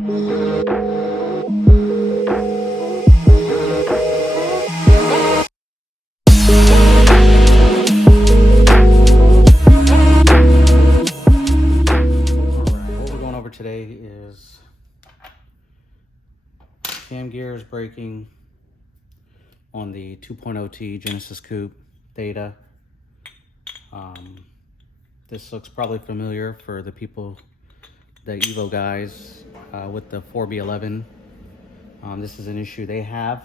Today is cam gears braking on the 2.0T Genesis coupe theta. This looks probably familiar for the people, the Evo guys with the 4B11. This is an issue they have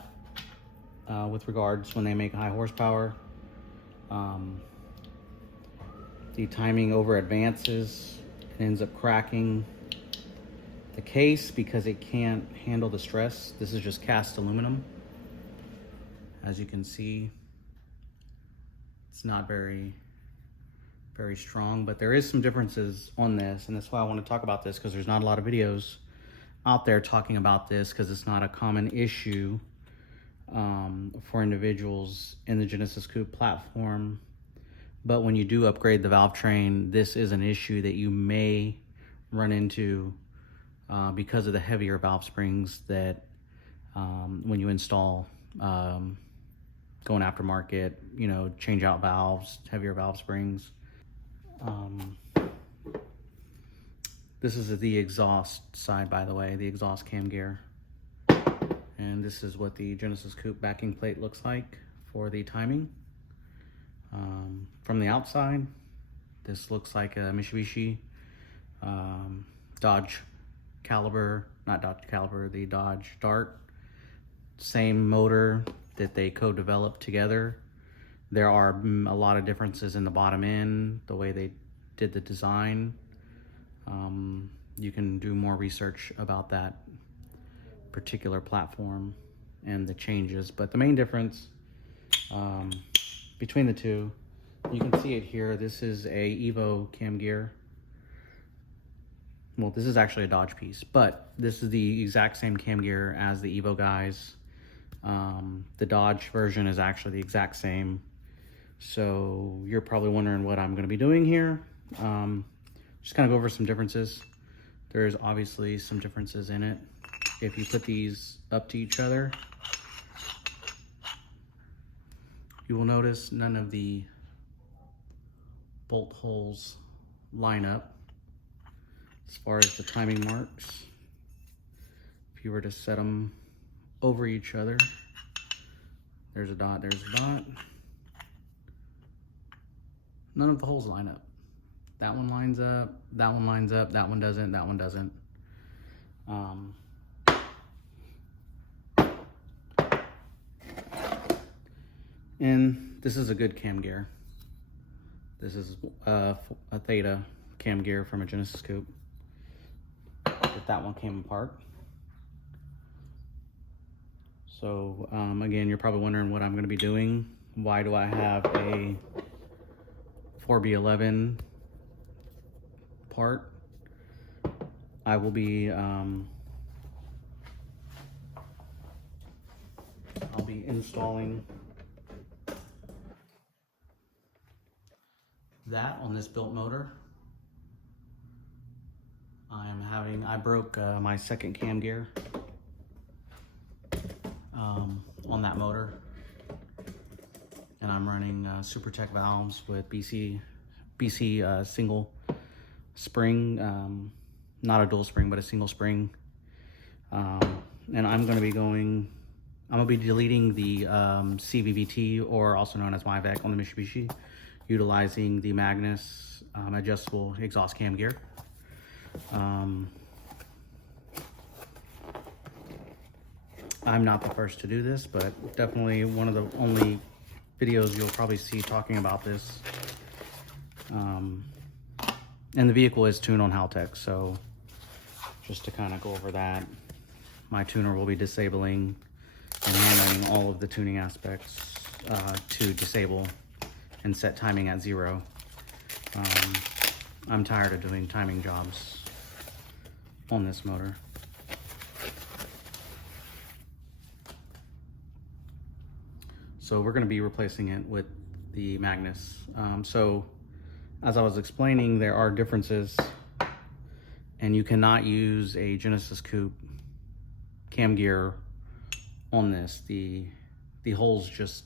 with regards when they make high horsepower. The timing over advances, it ends up cracking the case because it can't handle the stress. This is just cast aluminum. As you can see, it's not very strong, but there is some differences on this, and that's why I want to talk about this, because there's not a lot of videos out there talking about this, because it's not a common issue for individuals in the Genesis coupe platform. But when you do upgrade the valve train, this is an issue that you may run into because of the heavier valve springs that when you install going aftermarket, you know, change out valves, heavier valve springs. This is the exhaust side, by the way, the exhaust cam gear. And this is what the Genesis coupe backing plate looks like for the timing. From the outside, this looks like a Mitsubishi Dodge Caliber, not Dodge Caliber, the Dodge Dart. Same motor that they co-developed together. There are a lot of differences in the bottom end, the way they did the design. You can do more research about that particular platform and the changes, but the main difference between the two, you can see it here. This is a Evo cam gear. Well, this is actually a Dodge piece, but this is the exact same cam gear as the Evo guys. The Dodge version is actually the exact same. So you're probably wondering what I'm going to be doing here. Just kind of go over some differences. There's obviously some differences in it. If you put these up to each other, you will notice none of the bolt holes line up as far as the timing marks. If you were to set them over each other, there's a dot, there's a dot. None of the holes line up. That one lines up, that one lines up, that one doesn't, that one doesn't. And this is a good cam gear. This is a Theta cam gear from a Genesis coupe. But that one came apart. So again, you're probably wondering what I'm going to be doing. Why do I have a 4B11 part? I will be I'll be installing that on this built motor. I broke my second cam gear on that motor, and I'm running Super Tech valves with BC single spring, not a dual spring, but a single spring. And I'm going to be deleting the cvvt, or also known as mivec, on the Mitsubishi, utilizing the Magnus adjustable exhaust cam gear. I'm not the first to do this, but definitely one of the only videos you'll probably see talking about this. And the vehicle is tuned on Haltech, so just to kind of go over that, my tuner will be disabling and handling all of the tuning aspects to disable and set timing at 0. I'm tired of doing timing jobs on this motor. So we're going to be replacing it with the Magnus. So as I was explaining, there are differences And you cannot use a Genesis coupe cam gear on this. The holes just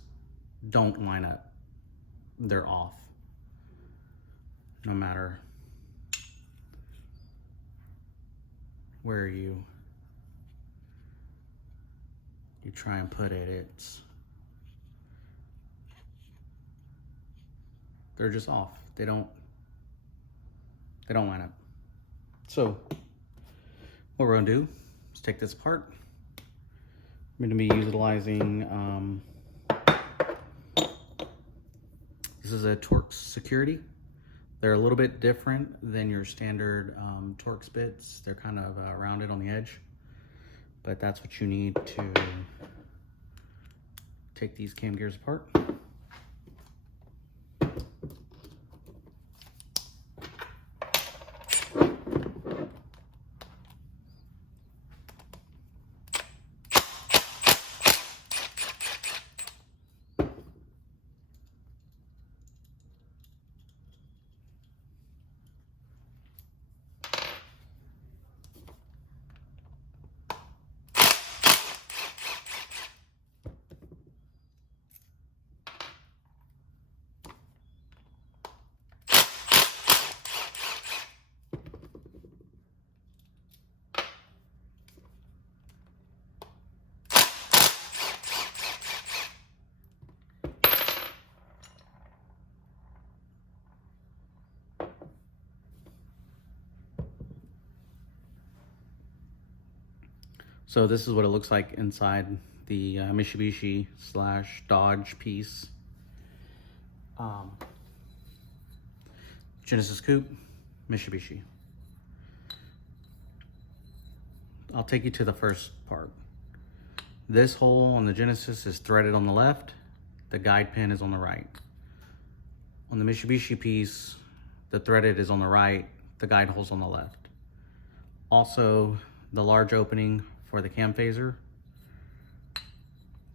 don't line up. They're off. No matter where you try and put it, they're just off. They don't line up. So what we're gonna do is take this apart. I'm gonna be utilizing this is a Torx Security. They're a little bit different than your standard Torx bits. They're kind of rounded on the edge, but that's what you need to take these cam gears apart. So this is what it looks like inside the Mitsubishi / Dodge piece. Genesis coupe, Mitsubishi. I'll take you to the first part. This hole on the Genesis is threaded on the left. The guide pin is on the right. On the Mitsubishi piece, the threaded is on the right. The guide hole's on the left. Also, the large opening for the cam phaser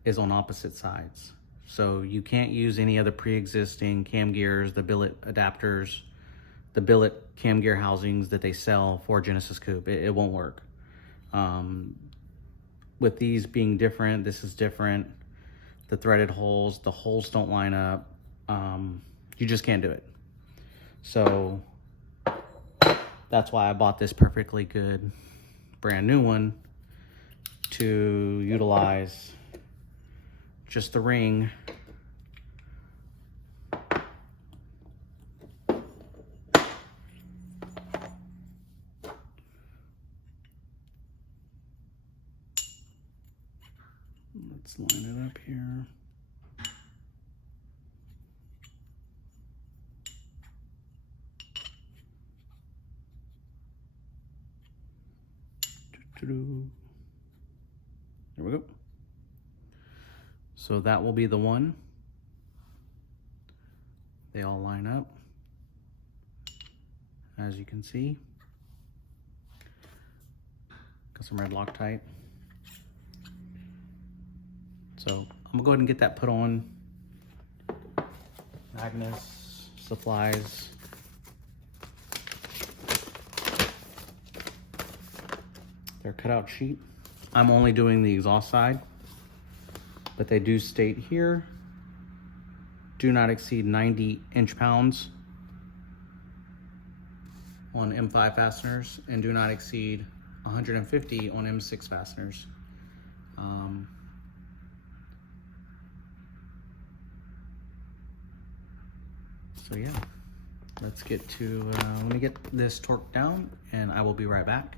is on opposite sides. So you can't use any of the pre-existing cam gears, the billet adapters, the billet cam gear housings that they sell for Genesis coupe. It won't work. With these being different, this is different. The threaded holes, the holes don't line up. You just can't do it. So that's why I bought this perfectly good brand new one to utilize just the ring let's line it up here. There we go. So that will be the one. They all line up, as you can see. Got some red Loctite. So I'm gonna go ahead and get that put on. Magnus supplies their cutout sheet. I'm only doing the exhaust side, but they do state here, do not exceed 90 inch-pounds on M5 fasteners and do not exceed 150 on M6 fasteners. So yeah, let's get to, let me get this torqued down and I will be right back.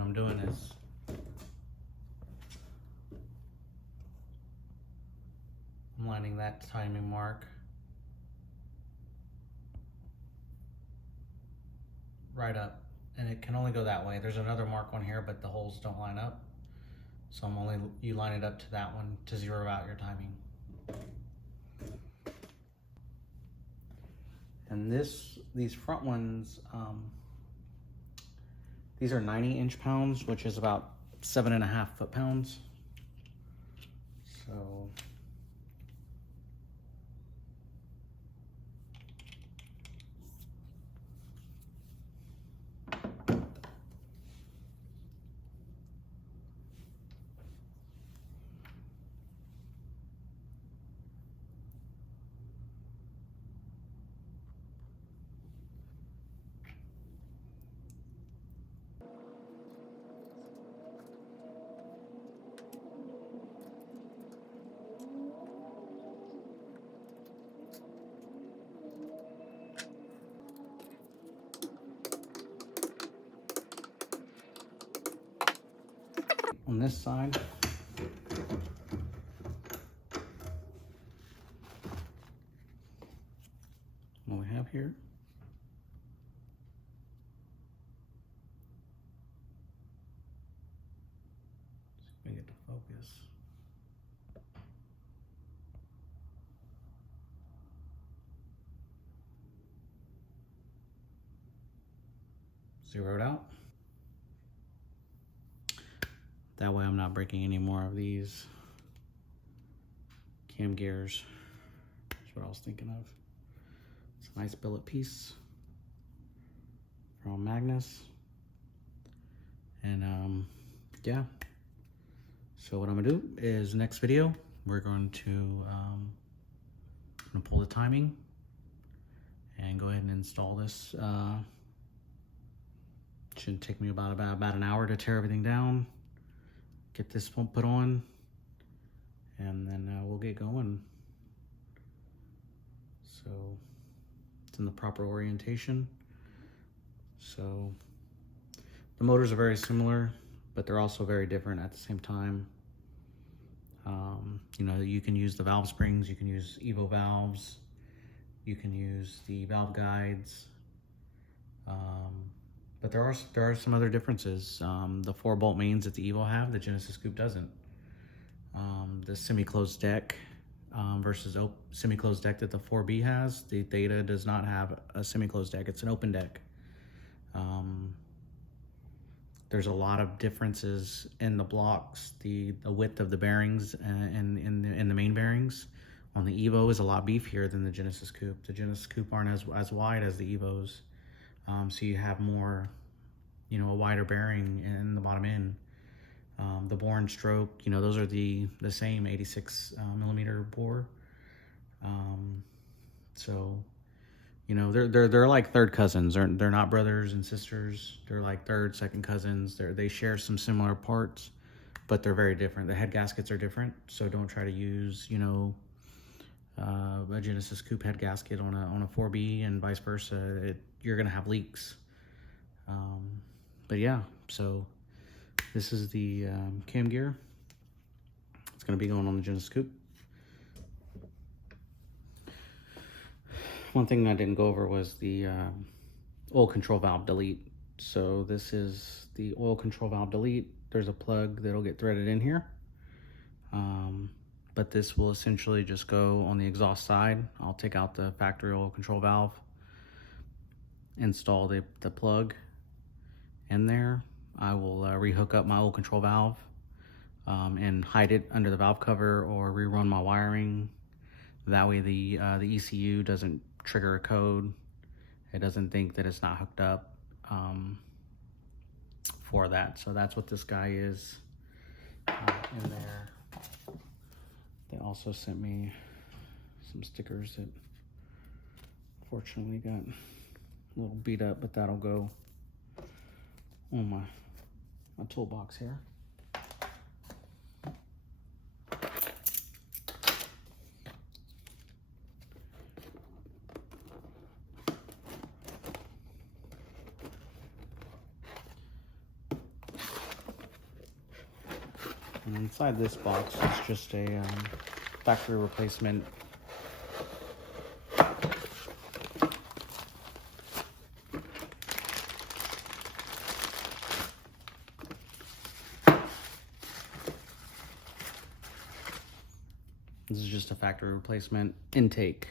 I'm doing is I'm lining that timing mark right up, and it can only go that way. There's another mark on here, but the holes don't line up. So you line it up to that one to zero out your timing. And these front ones, these are 90 inch-pounds, which is about 7.5 foot-pounds. So on this side, what we have here, see if we get to focus. Zeroed out. That way I'm not breaking any more of these cam gears. That's what I was thinking of. It's a nice billet piece from Magnus. And yeah. So what I'm gonna do is next video, we're going to I'm gonna pull the timing and go ahead and install this. Shouldn't take me about an hour to tear everything down, get this one put on, and then we'll get going. So it's in the proper orientation. So the motors are very similar, but they're also very different at the same time. You know, you can use the valve springs, you can use Evo valves, you can use the valve guides, but there are some other differences. The 4-bolt mains that the Evo have, the Genesis coupe doesn't. The semi-closed deck versus semi-closed deck that the 4B has, the Theta does not have a semi-closed deck, it's an open deck. There's a lot of differences in the blocks, the width of the bearings and in the main bearings. On the Evo is a lot beefier than the Genesis coupe. The Genesis coupe aren't as wide as the Evos. So you have more, you know, a wider bearing in the bottom end. The bore and stroke, you know, those are the same 86 millimeter bore. So, you know, they're like third cousins. They're not brothers and sisters. They're like third, second cousins. They share some similar parts, but they're very different. The head gaskets are different, so don't try to use, you know, a Genesis coupe head gasket on a 4B and vice versa. You're gonna have leaks. But yeah, so this is the cam gear. It's gonna be going on the Genesis coupe. One thing I didn't go over was the oil control valve delete. So this is the oil control valve delete. There's a plug that'll get threaded in here. But this will essentially just go on the exhaust side. I'll take out the factory oil control valve, install the plug in there. I will rehook up my oil control valve and hide it under the valve cover or rerun my wiring. That way the ECU doesn't trigger a code. It doesn't think that it's not hooked up for that. So that's what this guy is in there. They also sent me some stickers that fortunately got a little beat up, but that'll go on my toolbox here. And inside this box is just a factory replacement This is just a factory replacement intake.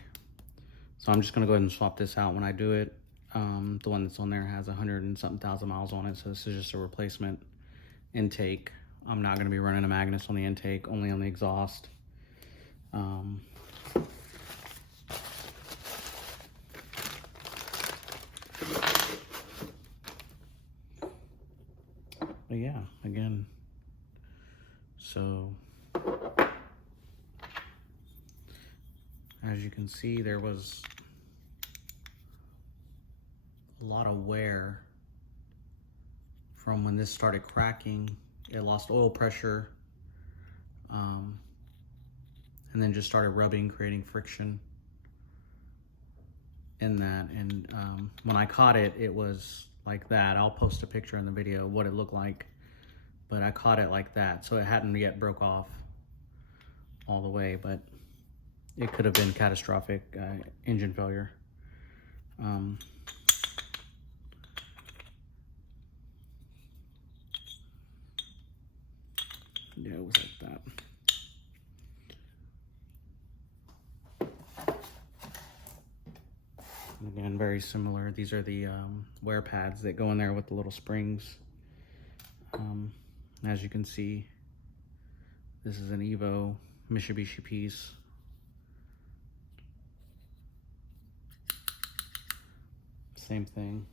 So I'm just gonna go ahead and swap this out when I do it. The one that's on there has 100 and something thousand miles on it, so this is just a replacement intake. I'm not gonna be running a Magnus on the intake, only on the exhaust. But yeah, again, so as you can see, there was a lot of wear from when this started cracking. It lost oil pressure, and then just started rubbing, creating friction in that. And when I caught it, it was like that. I'll post a picture in the video of what it looked like, but I caught it like that. So it hadn't yet broke off all the way, but it could have been catastrophic engine failure. Yeah, it was like that. Again, very similar. These are the wear pads that go in there with the little springs. As you can see, this is an Evo Mitsubishi piece. Same thing.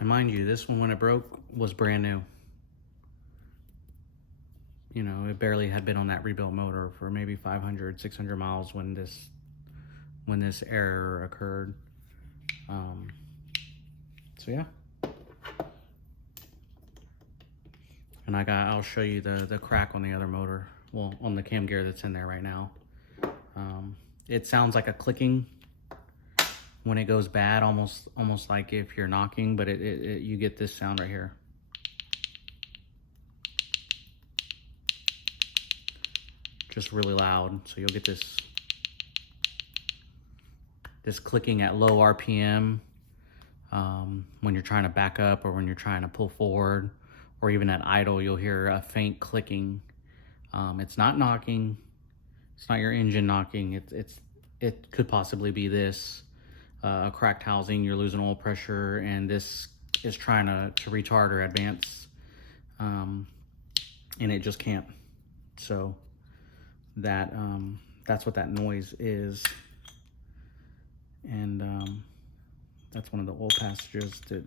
And mind you, this one, when it broke, was brand new. You know, it barely had been on that rebuilt motor for maybe 500, 600 miles when this error occurred. So yeah. And I'll show you the crack on the other motor. Well, on the cam gear that's in there right now. It sounds like a clicking when it goes bad, almost like if you're knocking, but you get this sound right here. Just really loud. So you'll get this clicking at low RPM when you're trying to back up or when you're trying to pull forward, or even at idle, you'll hear a faint clicking. It's not knocking. It's not your engine knocking. It could possibly be this. A cracked housing, you're losing oil pressure, and this is trying to retard or advance, and it just can't. So that's what that noise is, and that's one of the oil passages that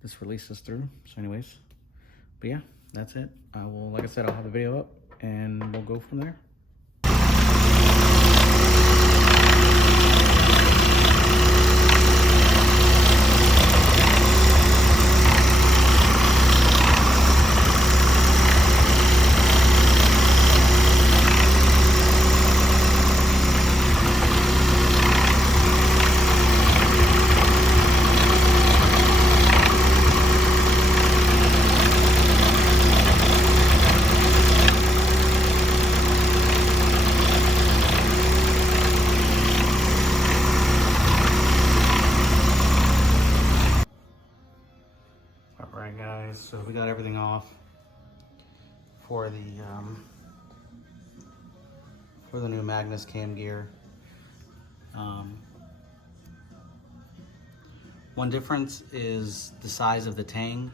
this releases through. So anyways, but yeah, that's it. Like I said, I'll have the video up and we'll go from there. Alright guys, so we got everything off for the new Magnus cam gear. One difference is the size of the tang,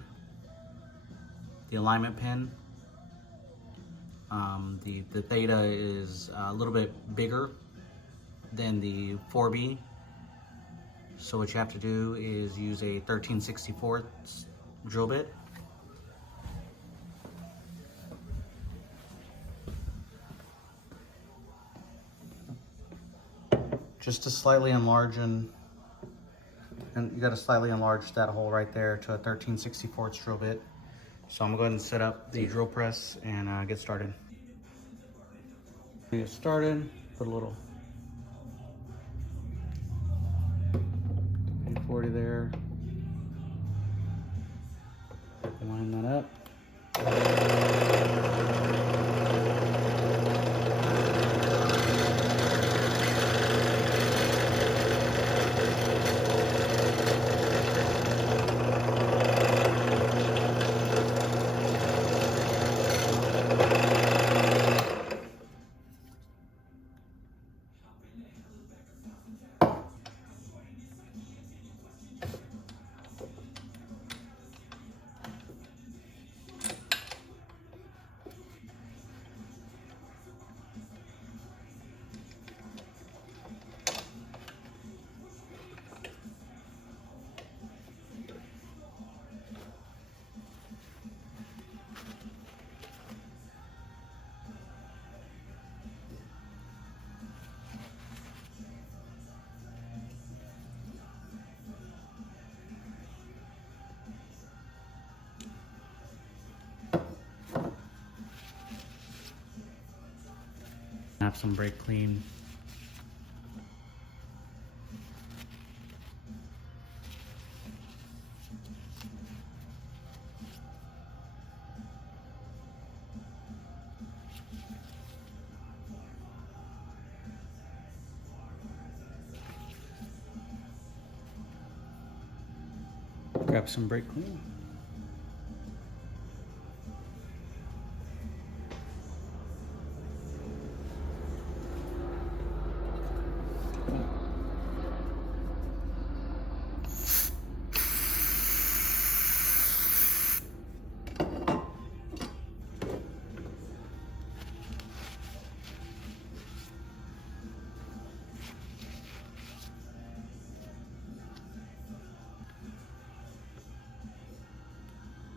the alignment pin. The theta is a little bit bigger than the 4B. So what you have to do is use a 13/64 drill bit. Just to slightly enlarge, and you got to slightly enlarge that hole right there to a 13/64 drill bit. So I'm gonna go ahead and set up the drill press and get started. Get started, put a little 840 there. Line that up. Have some brake clean. Grab some brake clean.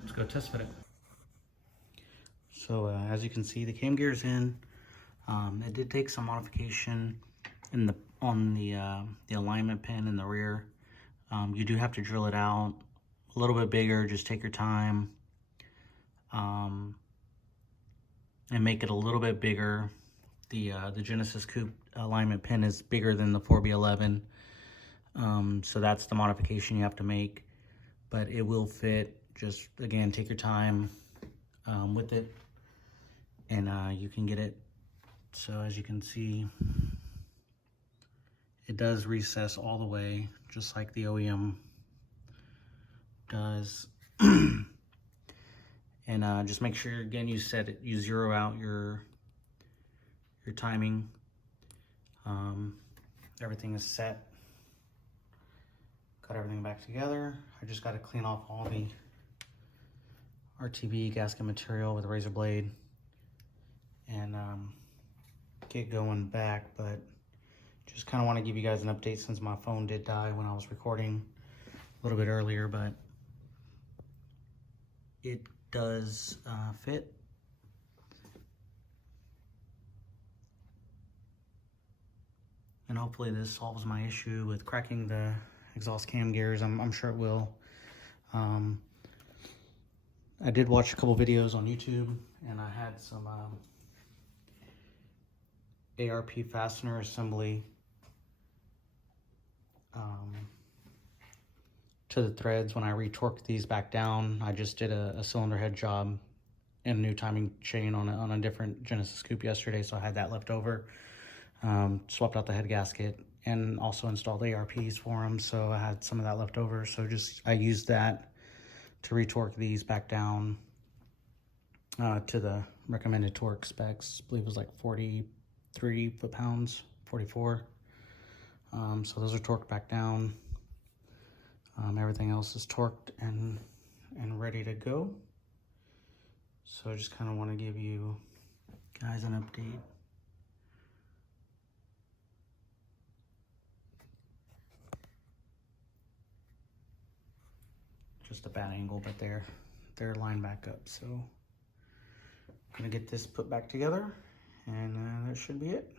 Let's go test fit it. So as you can see, the cam gear's in. It did take some modification on the alignment pin in the rear. You do have to drill it out a little bit bigger. Just take your time and make it a little bit bigger. The Genesis coupe alignment pin is bigger than the 4B11, so that's the modification you have to make. But it will fit. Just again, take your time with it, and you can get it. So as you can see, it does recess all the way, just like the OEM does. And just make sure, again, you zero out your timing. Everything is set. Got everything back together. I just got to clean off all the RTV gasket material with a razor blade and get going back. But just kind of want to give you guys an update since my phone did die when I was recording a little bit earlier, but it does fit. And hopefully this solves my issue with cracking the exhaust cam gears. I'm sure it will. I did watch a couple videos on YouTube, and I had some ARP fastener assembly to the threads. When I retorqued these back down, I just did a cylinder head job and a new timing chain on a different Genesis coupe yesterday, so I had that left over. Swapped out the head gasket and also installed ARPs for them, so I had some of that left over. So I used that to retorque these back down to the recommended torque specs. I believe it was like 43 foot-pounds, 44. So those are torqued back down. Everything else is torqued and ready to go. So I just kind of want to give you guys an update. Just a bad angle, but they're lined back up. So I'm gonna get this put back together, and that should be it.